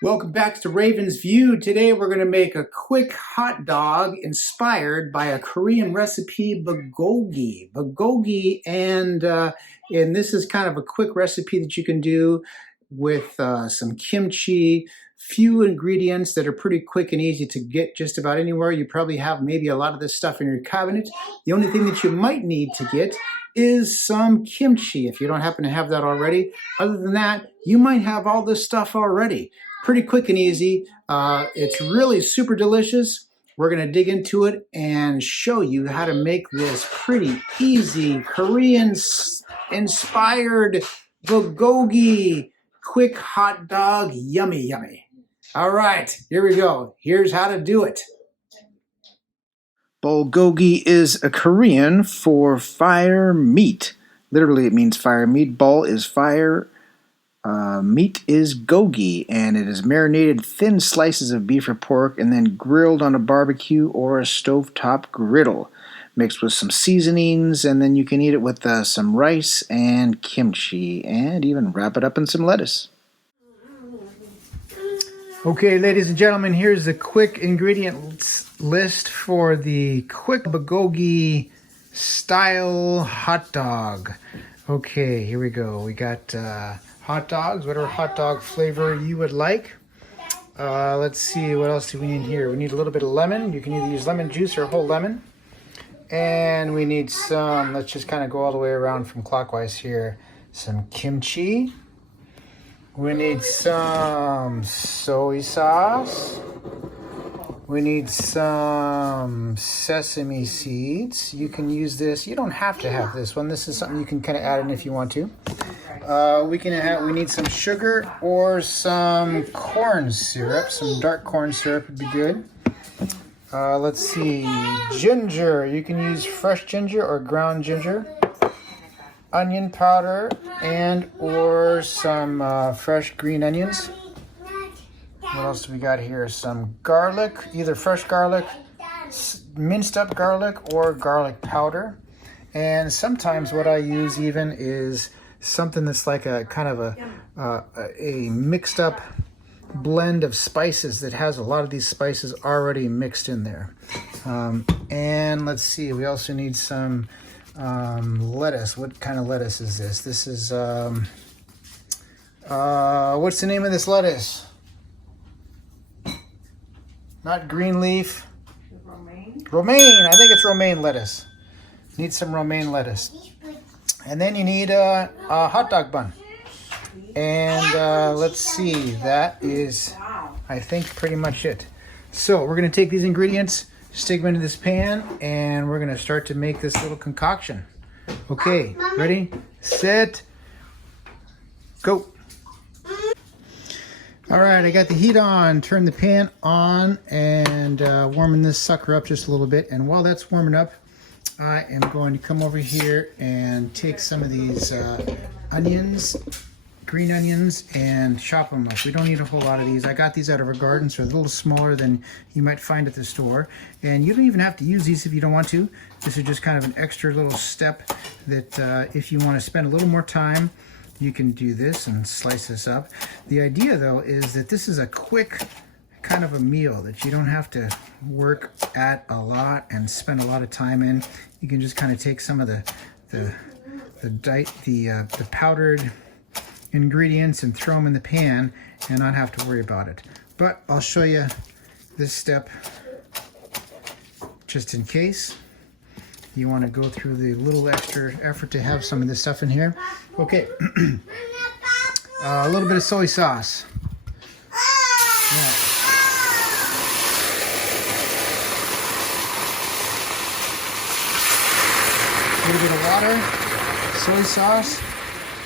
Welcome back to Raven's View. Today we're going to make a quick hot dog inspired by a Korean recipe, bulgogi. Bulgogi, and this is kind of a quick recipe that you can do with some kimchi, few ingredients that are pretty quick and easy to get just about anywhere. You probably have maybe a lot of this stuff in your cabinet. The only thing that you might need to get is some kimchi if you don't happen to have that already. Other than that, you might have all this stuff already. Pretty quick and easy. It's really super delicious. We're going to dig into it and show you how to make this pretty easy Korean-inspired bulgogi quick hot dog. Yummy, yummy. All right, here we go. Here's how to do it. Bulgogi is a Korean for fire meat. Literally, it means fire meat. Bul is fire. Meat is gogi, and it is marinated thin slices of beef or pork and then grilled on a barbecue or a stovetop griddle, mixed with some seasonings, and then you can eat it with some rice and kimchi, and even wrap it up in some lettuce. Okay, ladies and gentlemen, here's the quick ingredient list for the quick bulgogi style hot dog. Okay, here we go. We got hot dogs, whatever hot dog flavor you would like. Let's see, what else do we need here? We need a little bit of lemon. You can either use lemon juice or whole lemon. And we need some, let's just kind of go all the way around from clockwise here, some kimchi. We need some soy sauce. We need some sesame seeds. You can use this. You don't have to have this one. This is something you can kind of add in if you want to. We need some sugar or some corn syrup. Some dark corn syrup would be good. Let's see. Ginger. You can use fresh ginger or ground ginger. Onion powder and or some fresh green onions. What else do we got here? Some garlic, either fresh garlic, minced up garlic, or garlic powder. And sometimes what I use even is something that's like a kind of a mixed up blend of spices that has a lot of these spices already mixed in there. And let's see, we also need some lettuce. What kind of lettuce is this? This is, what's the name of this lettuce? Not green leaf. Romaine? Romaine. I think it's romaine lettuce. Need some romaine lettuce. And then you need a hot dog bun. And let's see, that is, I think, pretty much it. So we're going to take these ingredients, stick them into this pan, and we're going to start to make this little concoction. Okay, ready, set, go. All right, I got the heat on, turn the pan on, and warming this sucker up just a little bit. And while that's warming up, I am going to come over here and take some of these onions, green onions, and chop them up. We don't need a whole lot of these. I got these out of our garden, so they're a little smaller than you might find at the store. And you don't even have to use these if you don't want to. This is just kind of an extra little step that if you want to spend a little more time, you can do this and slice this up. The idea, though, is that this is a quick kind of a meal that you don't have to work at a lot and spend a lot of time in. You can just kind of take some of the powdered ingredients and throw them in the pan and not have to worry about it. But I'll show you this step just in case you want to go through the little extra effort to have some of this stuff in here. Okay, a little bit of soy sauce. Yeah. A little bit of water, soy sauce,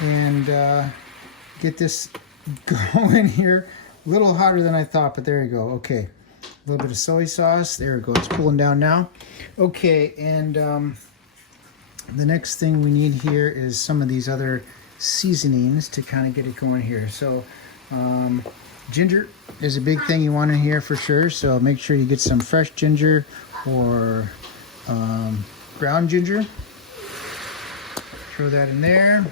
and get this going here. A little hotter than I thought, but there you go. Okay, a little bit of soy sauce. There it goes. It's cooling down now. Okay, and the next thing we need here is some of these other seasonings to kind of get it going here. So ginger is a big thing you want in here for sure. So make sure you get some fresh ginger or ground ginger. Throw that in there.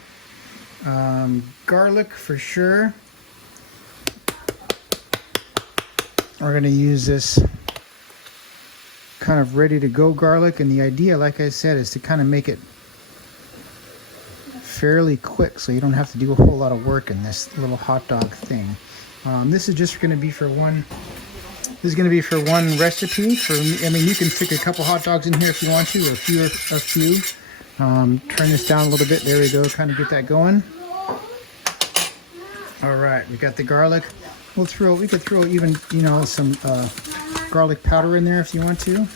Garlic for sure. we're going to use this kind of ready to go garlic, and the idea, like I said, is to kind of make it fairly quick so you don't have to do a whole lot of work in this little hot dog thing. This is just going to be for one. This is going to be for one recipe. I mean, you can stick a couple hot dogs in here if you want to, or a few. Turn this down a little bit. There we go. Kind of get that going. All right, we got the garlic. We could throw even, some garlic powder in there if you want to.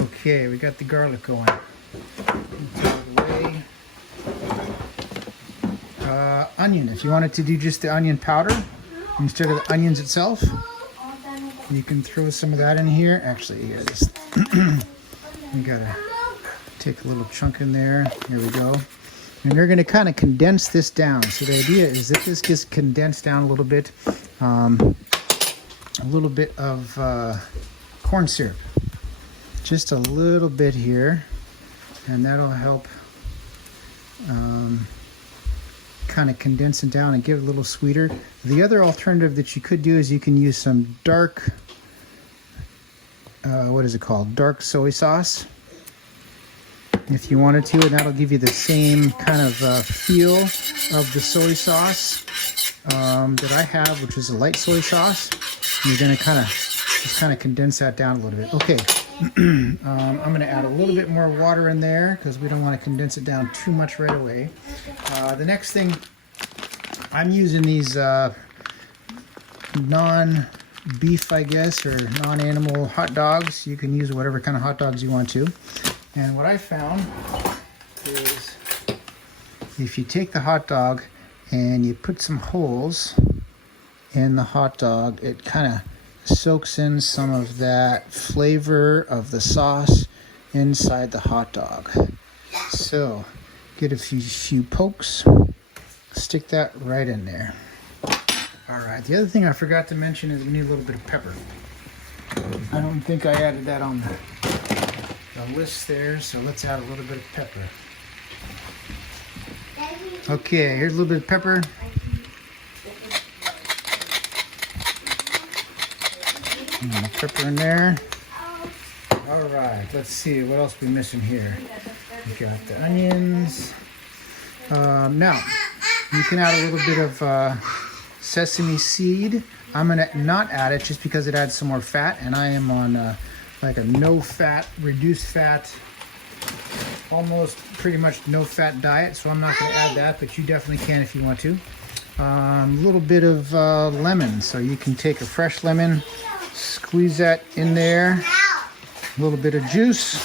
Okay, we got the garlic going. Onion. If you wanted to do just the onion powder instead of the onions itself, you can throw some of that in here. Actually, here, you gotta take a little chunk in there. Here we go. And they're going to kind of condense this down. So the idea is that this gets condensed down a little bit. A little bit of corn syrup. Just a little bit here. And that'll help kind of condense it down and give it a little sweeter. The other alternative that you could do is you can use some dark, what is it called? Dark soy sauce. If you wanted to, and that'll give you the same kind of feel of the soy sauce that I have, which is a light soy sauce. And you're going to just kind of condense that down a little bit. Okay, I'm going to add a little bit more water in there because we don't want to condense it down too much right away. The next thing, I'm using these non-beef, I guess, or non-animal hot dogs. You can use whatever kind of hot dogs you want to. And what I found is if you take the hot dog and you put some holes in the hot dog, it kind of soaks in some of that flavor of the sauce inside the hot dog. So get a few pokes, stick that right in there. All right, the other thing I forgot to mention is we need a little bit of pepper. I don't think I added that on the list there, so let's add a little bit of pepper. Okay, here's a little bit of pepper. And the pepper in there. All right, let's see what else we're missing here. We got the onions. Now, you can add a little bit of sesame seed. I'm gonna not add it just because it adds some more fat, and I am on like a no fat, reduced fat, almost pretty much no fat diet, so I'm not going to add that, but you definitely can if you want to. A little bit of lemon, so you can take a fresh lemon, squeeze that in there, a little bit of juice,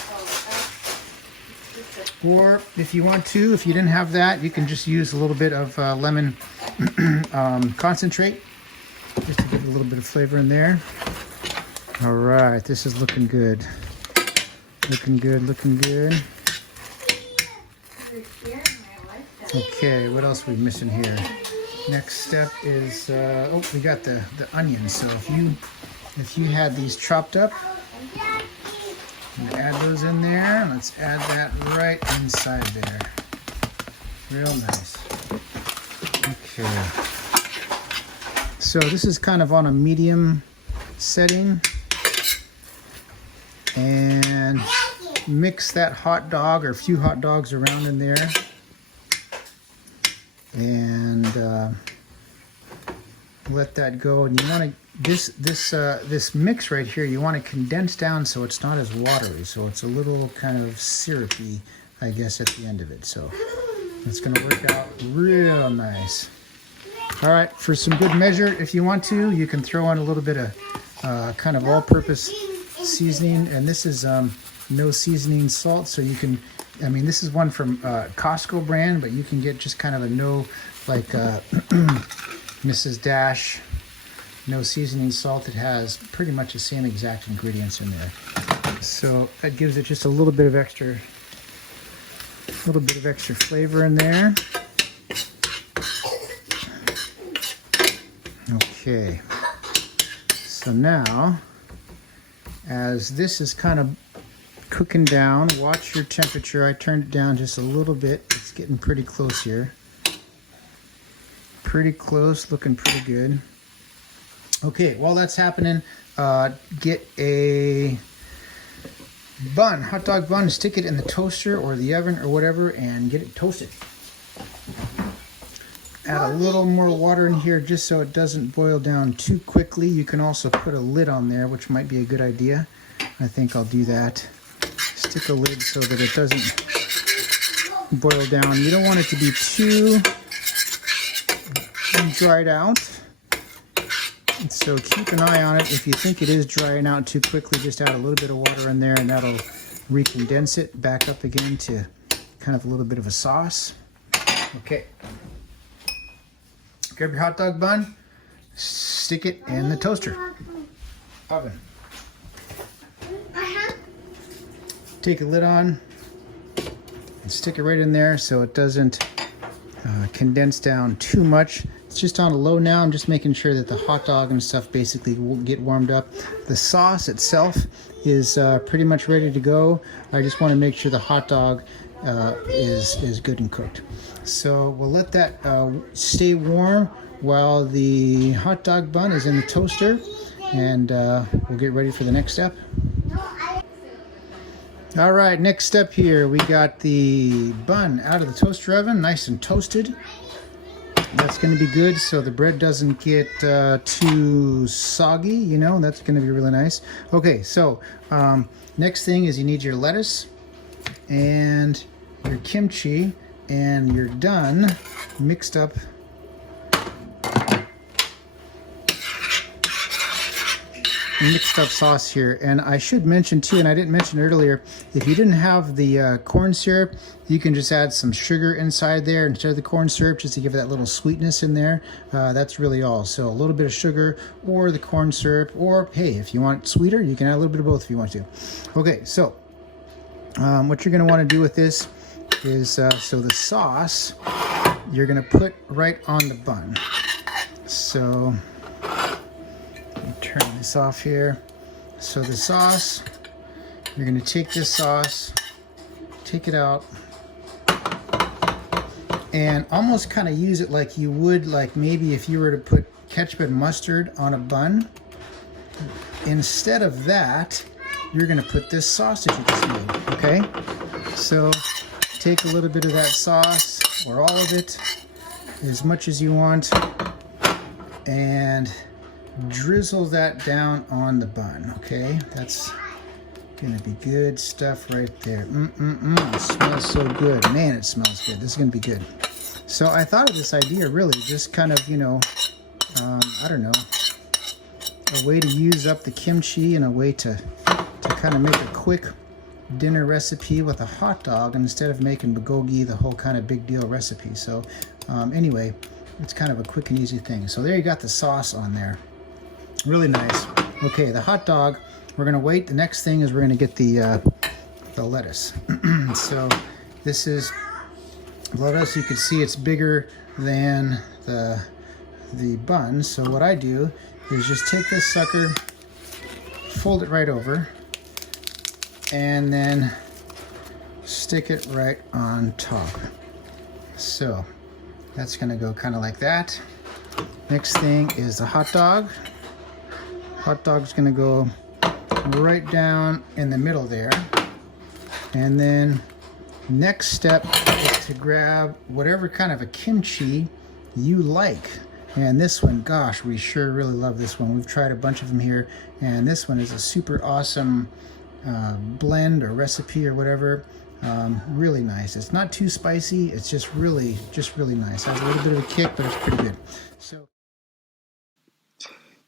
or if you want to, if you didn't have that, you can just use a little bit of lemon concentrate, just to give a little bit of flavor in there. All right, this is looking good. Looking good, looking good. Okay, what else are we missing here? Next step is, we got the onions. So if you had these chopped up, I'm gonna add those in there. Let's add that right inside there. Real nice. Okay. So this is kind of on a medium setting. And mix that hot dog or a few hot dogs around in there, and let that go. And you want to this mix right here, you want to condense down so it's not as watery, so it's a little kind of syrupy, I guess, at the end of it. So it's going to work out real nice. All right, for some good measure, if you want to, you can throw in a little bit of kind of all-purpose seasoning, and this is no seasoning salt, so you can, I mean, this is one from Costco brand, but you can get just kind of a no, like Mrs. Dash no seasoning salt. It has pretty much the same exact ingredients in there, so that gives it just a little bit of extra flavor in there. Okay, so now, as this is kind of cooking down, watch your temperature. I turned it down just a little bit. It's getting pretty close here. Pretty close, looking pretty good. Okay, while that's happening, get a bun, hot dog bun, stick it in the toaster or the oven or whatever, and get it toasted. Add a little more water in here just so it doesn't boil down too quickly. You can also put a lid on there, which might be a good idea. I think I'll do that. Stick a lid so that it doesn't boil down. You don't want it to be too dried out. So keep an eye on it. If you think it is drying out too quickly, just add a little bit of water in there and that'll recondense it back up again to kind of a little bit of a sauce. Okay. Grab your hot dog bun, stick it in the toaster oven. Take a lid on and stick it right in there so it doesn't condense down too much. It's just on a low now. I'm just making sure that the hot dog and stuff basically will get warmed up. The sauce itself is pretty much ready to go. I just want to make sure the hot dog is good and cooked. So we'll let that stay warm while the hot dog bun is in the toaster, and we'll get ready for the next step. All right, next step here, we got the bun out of the toaster oven, nice and toasted. That's going to be good so the bread doesn't get too soggy, you know, that's going to be really nice. Okay, so next thing is you need your lettuce and your kimchi, and you're done mixed up sauce here. And I should mention too, and I didn't mention earlier, if you didn't have the corn syrup, you can just add some sugar inside there instead of the corn syrup, just to give it that little sweetness in there. That's really all. So a little bit of sugar or the corn syrup, or hey, if you want sweeter, you can add a little bit of both if you want to. Okay, so what you're going to want to do with this is, so the sauce you're going to put right on the bun. So turn this off here. So the sauce, you're going to take this sauce, take it out, and almost kind of use it like you would, like maybe if you were to put ketchup and mustard on a bun. Instead of that, you're going to put this sauce that you just made, okay? So take a little bit of that sauce, or all of it, as much as you want, and drizzle that down on the bun, okay? That's gonna be good stuff right there. It smells so good. Man, it smells good. This is gonna be good. So I thought of this idea really just kind of, you know, I don't know, a way to use up the kimchi and a way to kind of make a quick dinner recipe with a hot dog instead of making bulgogi the whole kind of big deal recipe. So anyway, it's kind of a quick and easy thing. So there you got the sauce on there. Really nice. Okay, the hot dog, we're gonna wait. The next thing is we're gonna get the lettuce. So this is lettuce. You can see it's bigger than the bun. So what I do is just take this sucker, fold it right over, and then stick it right on top. So that's gonna go kind of like that. Next thing is the hot dog. Hot dog's gonna go right down in the middle there. And then next step is to grab whatever kind of a kimchi you like. And this one, gosh, we sure really love this one. We've tried a bunch of them here, and this one is a super awesome blend or recipe or whatever. Really nice. It's not too spicy. It's just really nice. Has a little bit of a kick, but it's pretty good. So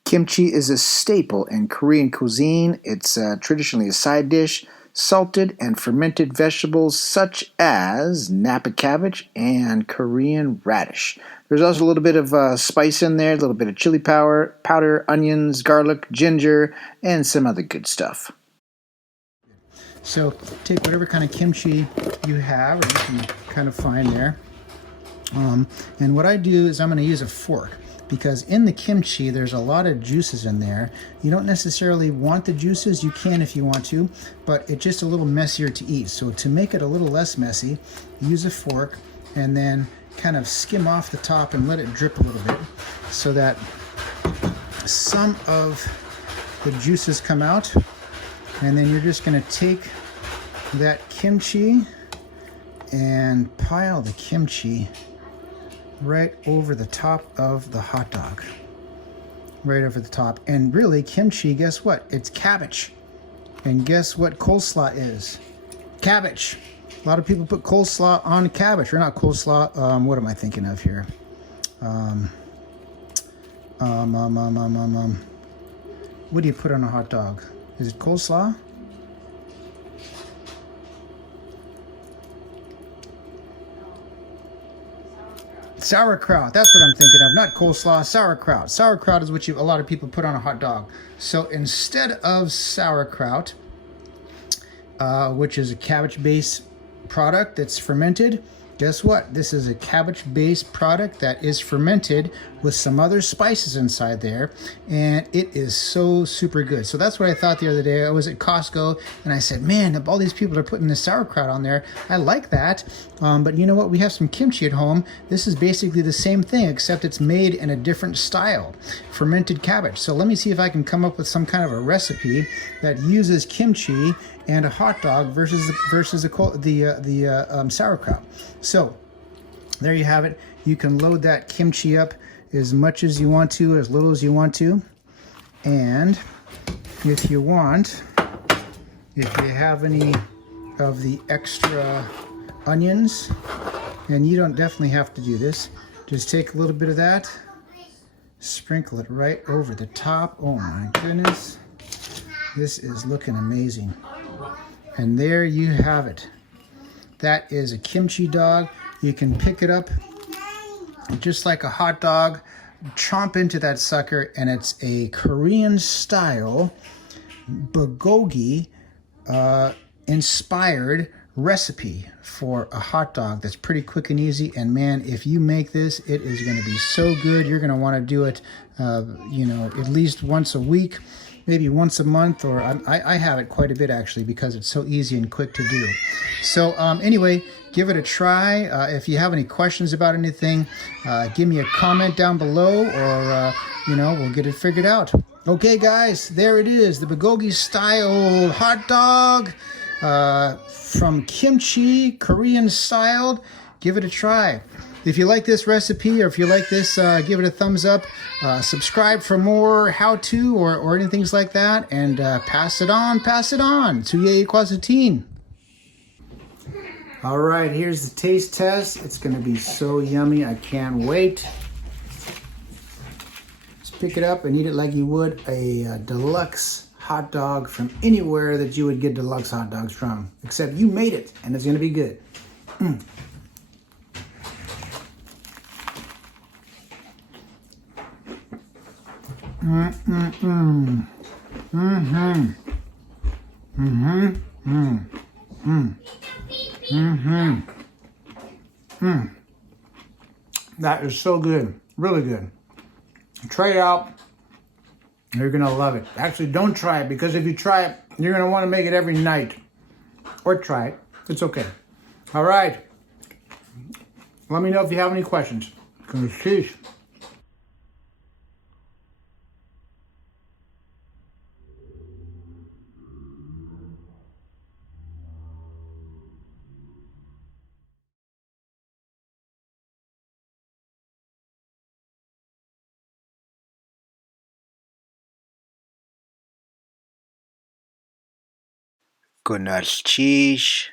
kimchi is a staple in Korean cuisine. It's traditionally a side dish. Salted and fermented vegetables such as Napa cabbage and Korean radish. There's also a little bit of spice in there, a little bit of chili powder, onions, garlic, ginger, and some other good stuff. So take whatever kind of kimchi you have, or you can kind of find there. And what I do is I'm going to use a fork, because in the kimchi there's a lot of juices in there. You don't necessarily want the juices. You can if you want to, but it's just a little messier to eat. So to make it a little less messy, use a fork and then kind of skim off the top and let it drip a little bit, so that some of the juices come out, and then you're just going to take that kimchi and pile the kimchi right over the top of the hot dog. Right over the top. And really, kimchi, guess what? It's cabbage. And guess what coleslaw is? Cabbage. A lot of people put coleslaw on cabbage. Or not coleslaw. What am I thinking of here? What do you put on a hot dog? Is it coleslaw? Sauerkraut. That's what I'm thinking of. Not coleslaw. Sauerkraut. Sauerkraut is what a lot of people put on a hot dog. So instead of sauerkraut, which is a cabbage-based product that's fermented, guess what? This is a cabbage-based product that is fermented with some other spices inside there, and it is so super good. So that's what I thought the other day. I was at Costco, and I said, man, all these people are putting the sauerkraut on there. I like that, but you know what? We have some kimchi at home. This is basically the same thing, except it's made in a different style, fermented cabbage. So let me see if I can come up with some kind of a recipe that uses kimchi and a hot dog versus the sauerkraut. So there you have it. You can load that kimchi up as much as you want to, as little as you want to. And if you want, if you have any of the extra onions, and you don't definitely have to do this, just take a little bit of that, sprinkle it right over the top. Oh my goodness. This is looking amazing. And there you have it. That is a kimchi dog. You can pick it up just like a hot dog, chomp into that sucker, and it's a Korean style bulgogi inspired recipe for a hot dog that's pretty quick and easy. And man, if you make this, it is going to be so good. You're going to want to do it at least once a week, maybe once a month, or I have it quite a bit actually, because it's so easy and quick to do. So anyway, give it a try. If you have any questions about anything, give me a comment down below, or we'll get it figured out. Okay guys, there it is, the bulgogi style hot dog from kimchi, Korean styled. Give it a try. If you like this recipe, or if you like this, give it a thumbs up. Subscribe for more how-to or anything like that. And pass it on. 2 equals a teen. All right, here's the taste test. It's going to be so yummy. I can't wait. Just pick it up and eat it like you would a deluxe hot dog from anywhere that you would get deluxe hot dogs from. Except you made it, and it's going to be good. That is so good, really good. Try it out. You're gonna love it. Actually, don't try it, because if you try it, you're gonna want to make it every night. Or try it. It's okay. All right. Let me know if you have any questions. Sheesh. Gunnar Cheese.